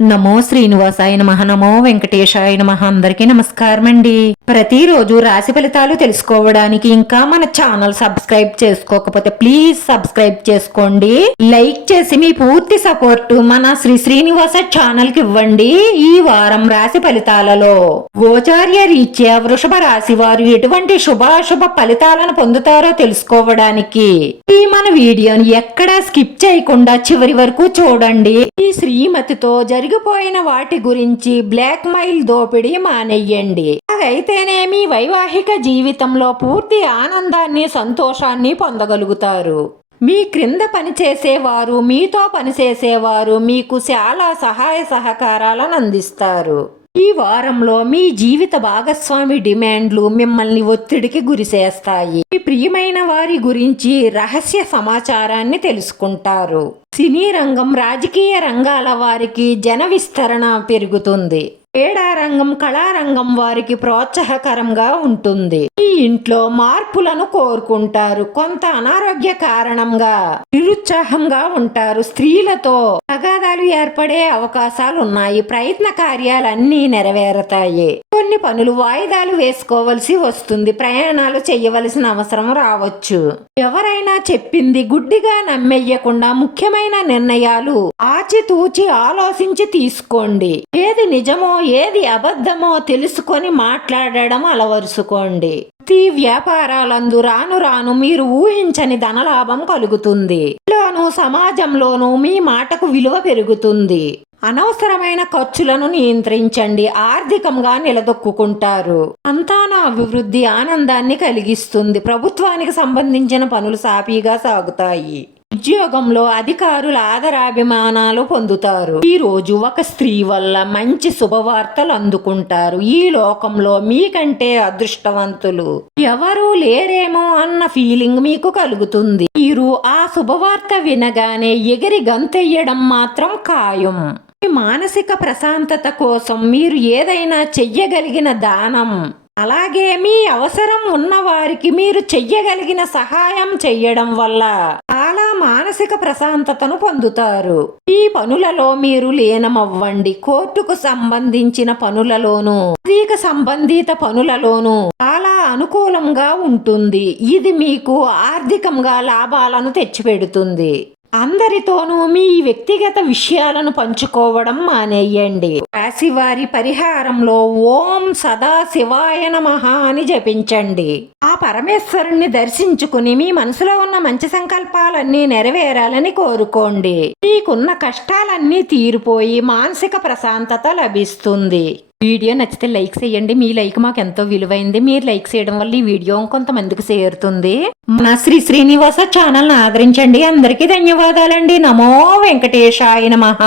నమో శ్రీనివాసాయ నమః. నమో వెంకటేశాయ నమః. అందరికీ నమస్కారం అండి. ప్రతిరోజు రాశి ఫలితాలు తెలుసుకోవడానికి ఇంకా మన ఛానల్ సబ్స్క్రైబ్ చేసుకోకపోతే ప్లీజ్ సబ్స్క్రైబ్ చేసుకోండి. లైక్ చేసి మీ పూర్తి సపోర్ట్ మన శ్రీనివాస ఛానల్ కి ఇవ్వండి. ఈ వారం రాశి ఫలితాలలో గోచార్య రీత్యా వృషభ రాశి వారు ఎటువంటి శుభాశుభ ఫలితాలను పొందుతారో తెలుసుకోవడానికి ఈ మన వీడియోని ఎక్కడా స్కిప్ చేయకుండా చివరి వరకు చూడండి. ఈ శ్రీమతితో జరిగిపోయిన వాటి గురించి బ్లాక్ మెయిల్ దోపిడీ మానేయండి. అయితేనేమి వైవాహిక జీవితంలో పూర్తి ఆనందాన్ని సంతోషాన్ని పొందగలుగుతారు. మీ క్రింద పనిచేసేవారు మీతో పనిచేసేవారు మీకు చాలా సహాయ సహకారాలను అందిస్తారు. ఈ వారంలో మీ జీవిత భాగస్వామి డిమాండ్లు మిమ్మల్ని ఒత్తిడికి గురిచేస్తాయి. మీ ప్రియమైన వారి గురించి రహస్య సమాచారాన్ని తెలుసుకుంటారు. సినీ రంగం రాజకీయ రంగాల వారికి జన విస్తరణ పెరుగుతుంది. క్రీడా రంగం కళారంగం వారికి ప్రోత్సాహకరంగా ఉంటుంది. ఈ ఇంట్లో మార్పులను కోరుకుంటారు. కొంత అనారోగ్య కారణంగా నిరుత్సాహంగా ఉంటారు. స్త్రీలతో తగాదాలు ఏర్పడే అవకాశాలు ఉన్నాయి. ప్రయత్న కార్యాలన్నీ నెరవేరతాయి. కొన్ని పనులు వాయిదాలు వేసుకోవలసి వస్తుంది. ప్రయాణాలు చేయవలసిన అవసరం రావచ్చు. ఎవరైనా చెప్పింది గుడ్డిగా నమ్మేయకుండా ముఖ్యమైన నిర్ణయాలు ఆచితూచి ఆలోచించి తీసుకోండి. ఏది నిజమో ఏది అబద్ధమో తెలుసుకొని మాట్లాడడం అలవరుసుకోండి. ఈ వ్యాపారాలందు రాను రాను మీరు ఊహించని ధనలాభం కలుగుతుంది. సమాజంలోనూ మీ మాటకు విలువ పెరుగుతుంది. అనవసరమైన ఖర్చులను నియంత్రించండి. ఆర్థికంగా నిలదొక్కుంటారు. సంతాన అభివృద్ధి ఆనందాన్ని కలిగిస్తుంది. ప్రభుత్వానికి సంబంధించిన పనులు సాఫీగా సాగుతాయి. ఉద్యోగంలో అధికారుల ఆదరాభిమానాలు పొందుతారు. ఈ రోజు ఒక స్త్రీ వల్ల మంచి శుభవార్తలు అందుకుంటారు. ఈ లోకంలో మీకంటే అదృష్టవంతులు ఎవరూ లేరేమో అన్న ఫీలింగ్ మీకు కలుగుతుంది. మీరు ఆ శుభవార్త వినగానే ఎగిరి గంతెయ్యడం మాత్రం ఖాయం. మానసిక ప్రశాంతత కోసం మీరు ఏదైనా చెయ్యగలిగిన దానం, అలాగే మీ అవసరం ఉన్న వారికి మీరు చెయ్యగలిగిన సహాయం చెయ్యడం వల్ల చాలా మానసిక ప్రశాంతతను పొందుతారు. ఈ పనులలో మీరు లీనమవ్వండి. కోర్టుకు సంబంధించిన పనులలోనూ ఆర్థిక సంబంధిత పనులలోనూ చాలా అనుకూలంగా ఉంటుంది. ఇది మీకు ఆర్థికంగా లాభాలను తెచ్చిపెడుతుంది. అందరితోనూ మీ వ్యక్తిగత విషయాలను పంచుకోవడం మానేయండి. రాశివారి పరిహారంలో ఓం సదా శివాయ నమః అని జపించండి. ఆ పరమేశ్వరుణ్ణి దర్శించుకుని మీ మనసులో ఉన్న మంచి సంకల్పాలన్నీ నెరవేరాలని కోరుకోండి. మీకున్న కష్టాలన్నీ తీరిపోయి మానసిక ప్రశాంతత లభిస్తుంది. వీడియో నచ్చితే లైక్ చేయండి. మీ లైక్ మాకు ఎంతో విలువైంది. మీరు లైక్ చేయడం వల్ల ఈ వీడియో కొంతమందికి చేరుతుంది. మన శ్రీనివాస ఛానల్ని ఆదరించండి. అందరికీ ధన్యవాదాలండి. నమో వెంకటేశాయ నమః.